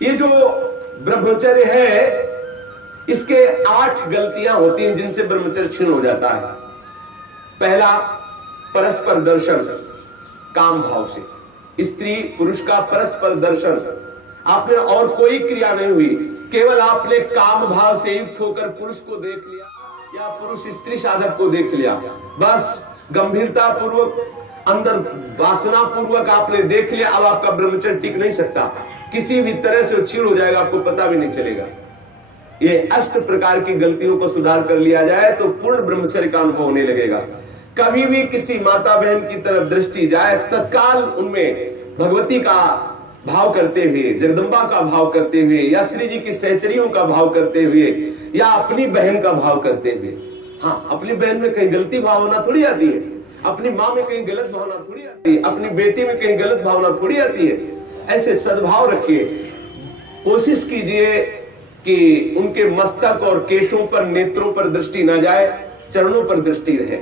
ये जो ब्रह्मचर्य है, इसके 8 गलतियां होती हैं जिनसे ब्रह्मचर्य क्षीण हो जाता है। पहला, परस्पर दर्शन काम भाव से। स्त्री पुरुष का परस्पर दर्शन, आपने और कोई क्रिया नहीं हुई, केवल आपने काम भाव से युक्त होकर पुरुष को देख लिया या पुरुष स्त्री साधक को देख लिया, बस गंभीरता पूर्वक अंदर वासना पूर्वक आपने देख लिया। अब आपका ब्रह्मचर्य टिक नहीं सकता, किसी भी तरह से क्षीण हो जाएगा, आपको पता भी नहीं चलेगा। ये 8 प्रकार की गलतियों को सुधार कर लिया जाए तो पूर्ण ब्रह्मचर्य का अनुभव होने लगेगा। कभी भी किसी माता बहन की तरफ दृष्टि जाए, तत्काल उनमें भगवती का भाव करते हुए, जगदम्बा का भाव करते हुए, या श्री जी की सहचरियों का भाव करते हुए, या अपनी बहन का भाव करते हुए। हाँ, अपनी बहन में कहीं गलती भावना थोड़ी आती है, अपनी माँ में कहीं गलत भावना थोड़ी आती है, अपनी बेटी में कहीं गलत भावना थोड़ी आती है। ऐसे सद्भाव रखिए, कोशिश कीजिए कि उनके मस्तक और केशों पर, नेत्रों पर दृष्टि न जाए, चरणों पर दृष्टि रहे।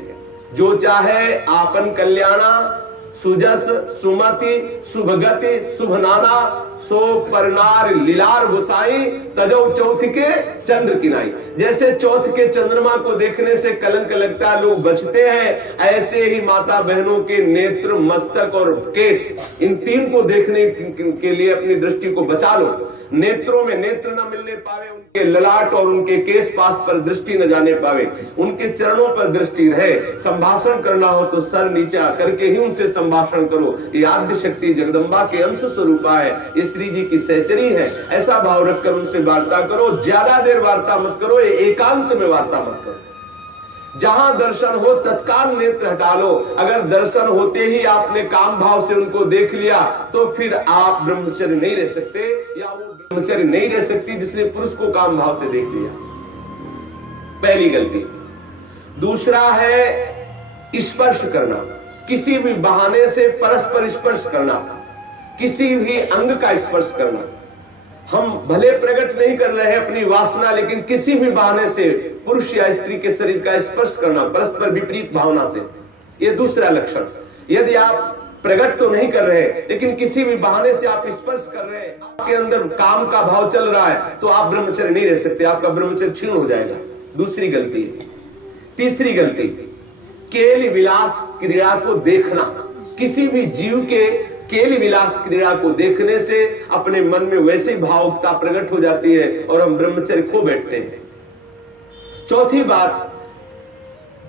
जो चाहे आपन कल्याणा, सुजस सुमति शुभगति शुभनाना, सो परनार लीलार गुसाई, तजो चौथ के चंद्र किनाई। जैसे चौथ के चंद्रमा को देखने से कलंक लगता है, लोग बचते हैं, ऐसे ही माता बहनों के नेत्र, मस्तक और केस, इन 3 को देखने के लिए अपनी दृष्टि को बचा लो। नेत्रों में नेत्र न मिलने पावे, उनके ललाट और उनके केस पास पर दृष्टि न जाने पावे, उनके चरणों पर दृष्टि रहे। संभाषण करना हो तो सर नीचा करके ही उनसे संभाषण करो। ये आद्य शक्ति जगदम्बा के अंश स्वरूपा है, ये श्री जी की सहचरी है। ऐसा भाव रखकर उनसे वार्ता करो। ज्यादा देर वार्ता मत करो, ये एकांत में वार्ता मत करो। जहां दर्शन हो तत्काल नेत्र हटा लो। अगर दर्शन होते ही आपने काम भाव से उनको देख लिया तो फिर आप ब्रह्मचर्य नहीं रह सकते, या वो ब्रह्मचर्य नहीं रह सकती जिसने पुरुष को काम भाव से देख लिया। पहली गलती। दूसरा है स्पर्श करना, किसी भी बहाने से परस्पर स्पर्श करना, किसी भी अंग का स्पर्श करना। हम भले प्रकट नहीं कर रहे हैं अपनी वासना, लेकिन किसी भी बहाने से पुरुष या स्त्री के शरीर का स्पर्श करना परस्पर विपरीत भावना से, ये दूसरा लक्षण। यदि आप प्रकट तो नहीं कर रहे लेकिन किसी भी बहाने से आप स्पर्श कर रहे हैं, आपके अंदर काम का भाव चल रहा है, तो आप ब्रह्मचर्य नहीं रह सकते, आपका ब्रह्मचर्य क्षीण हो जाएगा। दूसरी गलती। तीसरी गलती, केली विलास क्रीड़ा को देखना। किसी भी जीव के केली विलास क्रीड़ा को देखने से अपने मन में वैसी भावुकता प्रकट हो जाती है और हम ब्रह्मचर्य खो बैठते हैं। चौथी बात,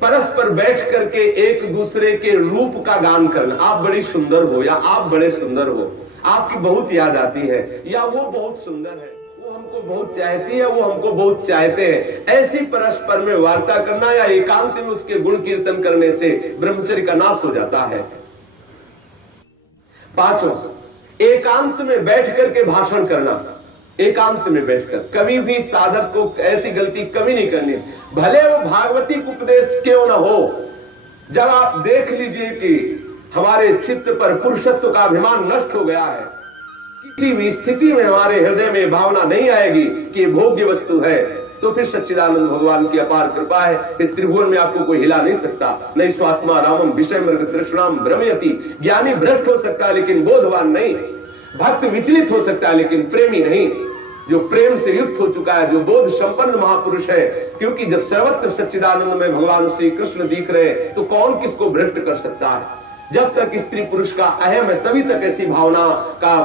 परस्पर बैठ करके एक दूसरे के रूप का गान करना। आप बड़ी सुंदर हो, या आप बड़े सुंदर हो, आपकी बहुत याद आती है, या वो बहुत सुंदर है, वो हमको बहुत चाहती है, वो हमको बहुत चाहते हैं। ऐसी परस्पर में वार्ता करना या एकांत में उसके गुण कीर्तन करने से ब्रह्मचर्य का नाश हो जाता है। पांचों, एकांत में बैठ करके भाषण करना। एकांत में बैठकर कभी भी साधक को ऐसी गलती कभी नहीं करनी, भले वो भागवती उपदेश क्यों ना हो। जब आप देख लीजिए कि हमारे चित्त पर पुरुषत्व का अभिमान नष्ट हो गया है, किसी भी स्थिति में हमारे हृदय में भावना नहीं आएगी कि ये भोग्य वस्तु है, तो फिर सच्चिदानंद भगवान की अपार कृपा है, फिर त्रिभुवन में आपको कोई हिला नहीं सकता। नहीं स्वात्मा रामम विषय मृग तृष्णाम भ्रमयति। ज्ञानी भ्रष्ट हो सकता है लेकिन बोधवान नहीं, भक्त विचलित हो सकता है लेकिन प्रेमी नहीं। जो प्रेम से युक्त हो चुका है, जो बोध संपन्न महापुरुष है, क्योंकि जब सर्वत्र सच्चिदानंद में भगवान श्री कृष्ण दिख रहे तो कौन किसको भ्रष्ट कर सकता है। जब तक स्त्री पुरुष का अहम है तभी तक ऐसी भावना का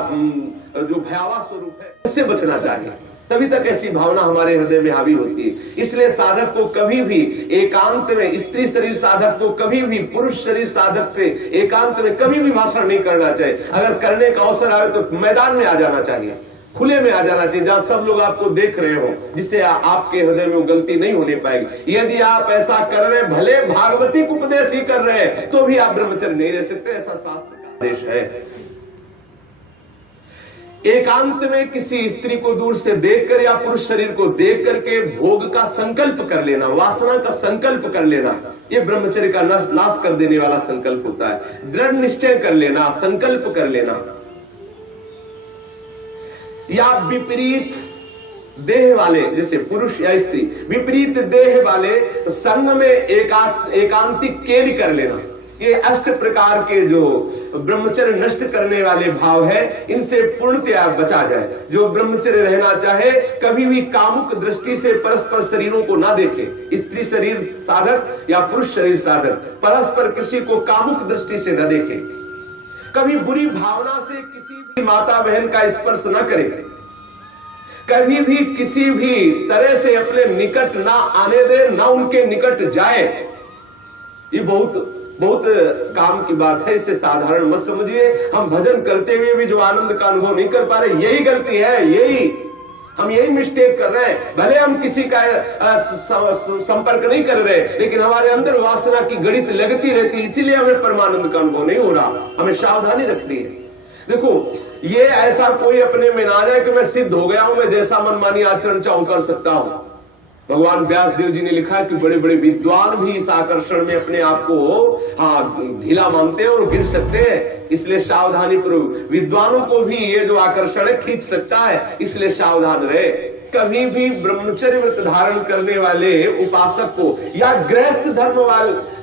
जो भयावह स्वरूप है उससे बचना चाहिए, तभी तक ऐसी भावना हमारे हृदय में हावी होती है। इसलिए साधक को कभी भी एकांत में, स्त्री शरीर साधक को कभी भी पुरुष शरीर साधक से एकांत में कभी भी भाषण नहीं करना चाहिए। अगर करने का अवसर आए तो मैदान में आ जाना चाहिए, खुले में आ जाना चाहिए, जहां सब लोग आपको देख रहे हो, जिससे आपके हृदय में वो गलती नहीं होने पाएगी। यदि आप ऐसा कर रहे हैं, भले भागवती उपदेश ही कर रहे हैं, तो भी आप ब्रह्मचर्य नहीं रह सकते, ऐसा शास्त्र का आदेश है। एकांत में किसी स्त्री को दूर से देखकर या पुरुष शरीर को देख करके भोग का संकल्प कर लेना, वासना का संकल्प कर लेना, ये ब्रह्मचर्य का नाश कर देने वाला संकल्प होता है। दृढ़ निश्चय कर लेना, संकल्प कर लेना। या विपरीत देह वाले, जैसे पुरुष या स्त्री विपरीत देह वाले संग में एकांतिक केली कर लेना। ये अष्ट प्रकार के जो ब्रह्मचर्य नष्ट करने वाले भाव है, इनसे पूर्णतया बचा जाए। जो ब्रह्मचर्य रहना चाहे, कभी भी कामुक दृष्टि से परस्पर शरीरों को ना देखे। स्त्री शरीर साधक या पुरुष शरीर साधक परस्पर किसी को कामुक दृष्टि से न देखे। कभी बुरी भावना से किसी भी माता बहन का स्पर्श न करे। कभी भी किसी भी तरह से अपने निकट ना आने दे, ना उनके निकट जाए। ये बहुत काम की बात है, इसे साधारण मत समझिए। हम भजन करते हुए भी जो आनंद का अनुभव नहीं कर पा रहे, यही गलती है, हम यही मिस्टेक कर रहे हैं। भले हम किसी का संपर्क नहीं कर रहे, लेकिन हमारे अंदर वासना की गणित लगती रहती, इसीलिए हमें परमानंद का अनुभव नहीं हो रहा। हमें सावधानी रखनी है। देखो, ये ऐसा कोई अपने में ना जाए कि मैं सिद्ध हो गया हूं, मैं जैसा मनमानी आचरण चाहूं कर सकता हूं। भगवान व्यास देव जी ने लिखा है कि बड़े बड़े विद्वान भी इस आकर्षण में अपने आप को ढीला मानते हैं और गिर सकते हैं। इसलिए सावधानी पूर्वक, विद्वानों को भी ये जो आकर्षण है खींच सकता है, इसलिए सावधान रहे। कभी भी ब्रह्मचर्य व्रत धारण करने वाले उपासक को या गृहस्थ धर्म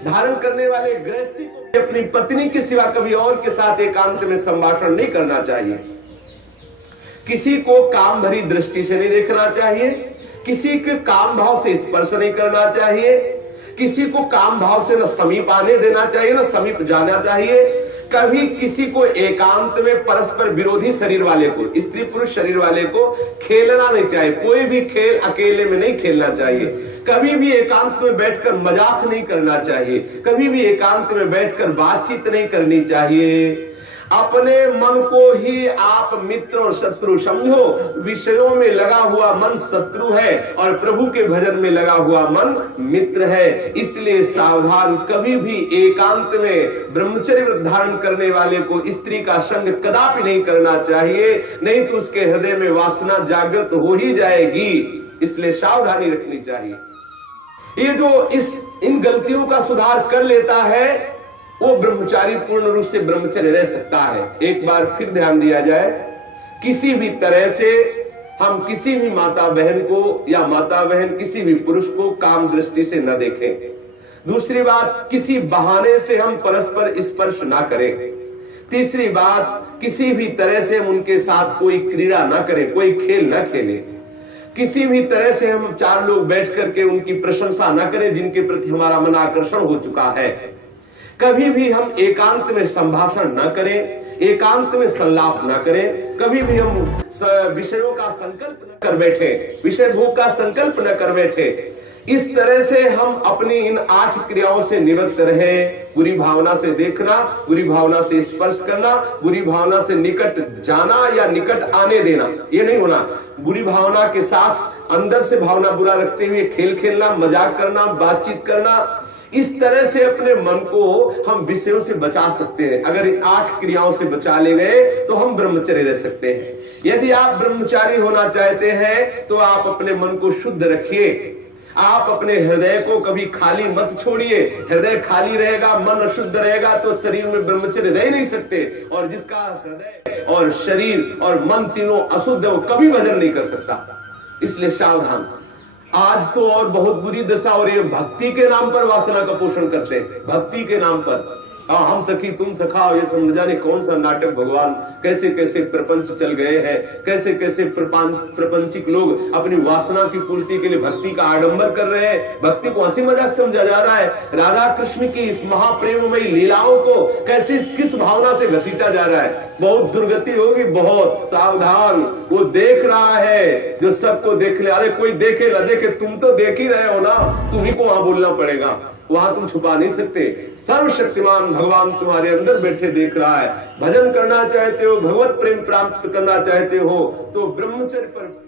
धारण करने वाले गृहस्थी को अपनी पत्नी के सिवा कभी और के साथ एकांत में संभाषण नहीं करना चाहिए। किसी को काम भरी दृष्टि से नहीं देखना चाहिए। किसी के काम भाव से स्पर्श नहीं करना चाहिए। किसी को काम भाव से न समीप आने देना चाहिए, न समीप जाना चाहिए। कभी किसी को एकांत में परस्पर विरोधी शरीर वाले को, स्त्री पुरुष शरीर वाले को खेलना नहीं चाहिए। कोई भी खेल अकेले में नहीं खेलना चाहिए। कभी भी एकांत में बैठकर मजाक नहीं करना चाहिए। कभी भी एकांत में बैठकर बातचीत नहीं करनी चाहिए। अपने मन को ही आप मित्र और शत्रु समझो। विषयों में लगा हुआ मन शत्रु है और प्रभु के भजन में लगा हुआ मन मित्र है। इसलिए सावधान, कभी भी एकांत में ब्रह्मचर्य व्रत धारण करने वाले को स्त्री का संग कदापि नहीं करना चाहिए, नहीं तो उसके हृदय में वासना जागृत हो ही जाएगी। इसलिए सावधानी रखनी चाहिए। ये जो इन गलतियों का सुधार कर लेता है, वो ब्रह्मचारी पूर्ण रूप से ब्रह्मचर्य रह सकता है। एक बार फिर ध्यान दिया जाए, किसी भी तरह से हम किसी भी माता बहन को या माता बहन किसी भी पुरुष को काम दृष्टि से न देखें। दूसरी बात, किसी बहाने से हम परस्पर स्पर्श ना करें। तीसरी बात, किसी भी तरह से हम उनके साथ कोई क्रीड़ा ना करें, कोई खेल ना खेलें। किसी भी तरह से हम चार लोग बैठ करके उनकी प्रशंसा ना करें जिनके प्रति हमारा मन आकर्षण हो चुका है। कभी भी हम एकांत में संभाषण न करें, एकांत में संलाप न करें। कभी भी हम विषयों का संकल्प न कर बैठे, विषय भोग का संकल्प न कर बैठे। इस तरह से हम अपनी इन 8 क्रियाओं से निवृत्त रहे। बुरी भावना से देखना, बुरी भावना से स्पर्श करना, बुरी भावना से निकट जाना या निकट आने देना, ये नहीं होना। बुरी भावना के साथ अंदर से भावना बुरा रखते हुए खेल खेलना, मजाक करना, बातचीत करना, इस तरह से अपने मन को हम विषयों से बचा सकते हैं। अगर 8 क्रियाओं से बचा ले गए तो हम ब्रह्मचर्य रह सकते हैं। यदि आप ब्रह्मचारी होना चाहते हैं तो आप अपने मन को शुद्ध रखिए। आप अपने हृदय को कभी खाली मत छोड़िए। हृदय खाली रहेगा, मन अशुद्ध रहेगा तो शरीर में ब्रह्मचर्य रह नहीं सकते। और जिसका हृदय और शरीर और मन तीनों अशुद्ध है, वो कभी भजन नहीं कर सकता। इसलिए सावधान। आज तो और बहुत बुरी दशा हो रही है। भक्ति के नाम पर वासना का पोषण करते हैं, भक्ति के नाम पर। हम सखी तुम सखा, ये समझ जाने कौन सा नाटक। भगवान कैसे कैसे प्रपंच चल गए हैं, कैसे कैसे प्रपंचिक लोग अपनी वासना की पूर्ति के लिए भक्ति का आडंबर कर रहे हैं। भक्ति को हंसी मजाक समझा जा रहा है। राधा कृष्ण की इस महाप्रेममयी लीलाओं को कैसे किस भावना से घसीटा जा रहा है। बहुत दुर्गति होगी, बहुत सावधान। वो देख रहा है जो सबको देख ले। अरे कोई देखे न देखे, तुम तो देख ही रहे हो ना, तुम्ही को वहां बोलना पड़ेगा, वहां तुम छुपा नहीं सकते। सर्वशक्तिमान भगवान तुम्हारे अंदर बैठे देख रहा है। भजन करना चाहते हो, भगवत प्रेम प्राप्त करना चाहते हो तो ब्रह्मचर्य पर